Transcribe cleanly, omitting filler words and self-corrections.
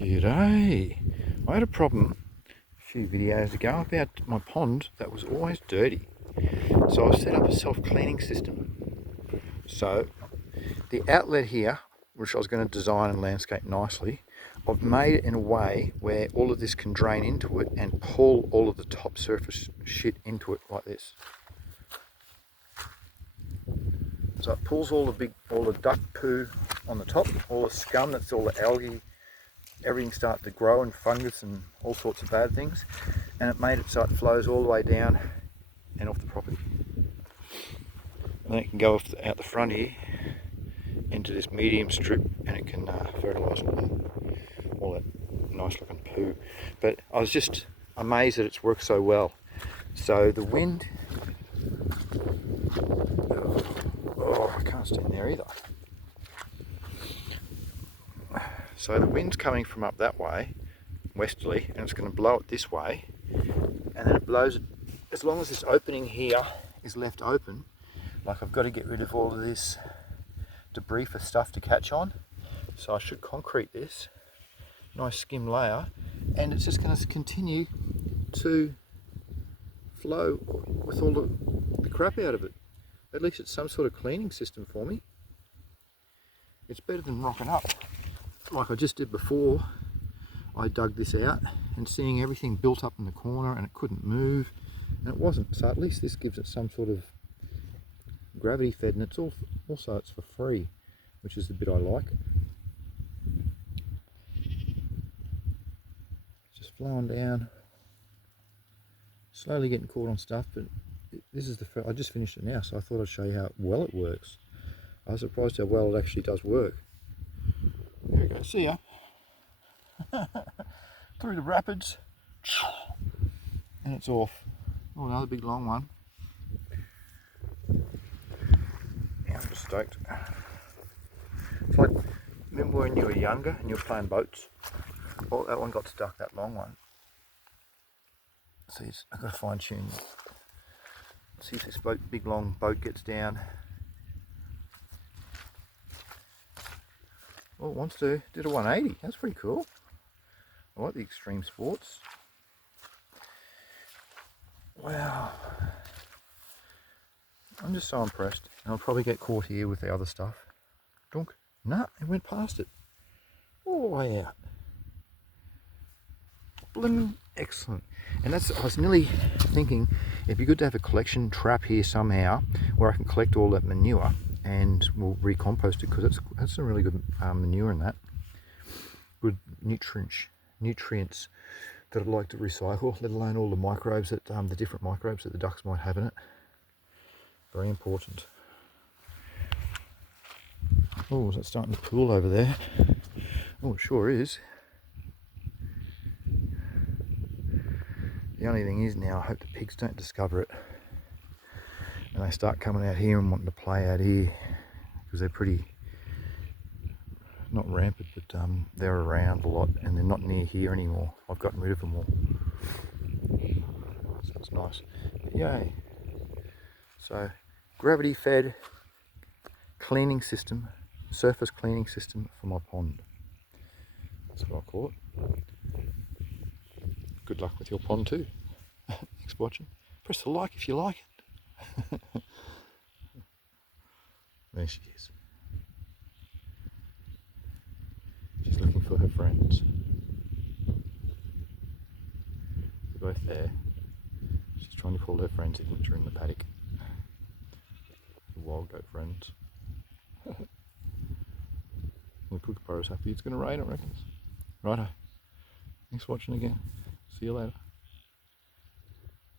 G'day! I had a problem a few videos ago about my pond that was always dirty. So I've set up a self-cleaning system. So the outlet here, which I was going to design and landscape nicely, I've made it in a way where all of this can drain into it and pull all of the top surface shit into it like this. So it pulls all the duck poo on the top, all the scum, that's all the algae, everything started to grow and fungus and all sorts of bad things, and it made it so it flows all the way down and off the property. And then it can go out the front here into this medium strip, and it can fertilise all that nice looking poo. But I was just amazed that it's worked so well. So the wind, oh, I can't stand there either. So the wind's coming from up that way, westerly, and it's going to blow it this way, and then it blows it, as long as this opening here is left open, like I've got to get rid of all of this debris for stuff to catch on. So I should concrete this, nice skim layer, and it's just going to continue to flow with all the crap out of it. At least it's some sort of cleaning system for me. It's better than rocking up like I just did before. I dug this out and seeing everything built up in the corner and it couldn't move, and it wasn't. So at least this gives it some sort of gravity fed, and it's also it's for free, which is the bit I like. Just flowing down, slowly getting caught on stuff, but this is I just finished it now, so I thought I'd show you how well it works. I was surprised how well it actually does work. There we go, see ya. Through the rapids, and it's off. Oh, another big long one. Yeah, I'm just stoked. It's like, remember when you were younger and you were playing boats? Oh, that one got stuck, that long one. See, I've got to fine tune. See if this big long boat gets down. Oh, it wants to, did a 180, that's pretty cool. I like the extreme sports. Wow. I'm just so impressed. And I'll probably get caught here with the other stuff. Dunk. Nah, it went past it. All the way out. Blimmin' excellent. And that's, I was nearly thinking it'd be good to have a collection trap here somehow where I can collect all that manure and we'll recompost it, because that's some really good manure in that. Good nutrients that I'd like to recycle, let alone all the microbes that the different microbes that the ducks might have in it. Very important. Oh, is that starting to pool over there? Oh, it sure is. The only thing is now, I hope the pigs don't discover it and they start coming out here and wanting to play out here, because they're pretty, not rampant, but they're around a lot and they're not near here anymore. I've gotten rid of them all. So it's nice. But yay. So gravity fed cleaning system, surface cleaning system for my pond. That's what I call it. Good luck with your pond too. Thanks for watching. Press the like if you like it. There she is. She's looking for her friends. They're both there. She's trying to pull her friends in, which are in the paddock. The wild goat friends. The kookaburra's happy it's going to rain, I reckon. Righto. Thanks for watching again. See you later.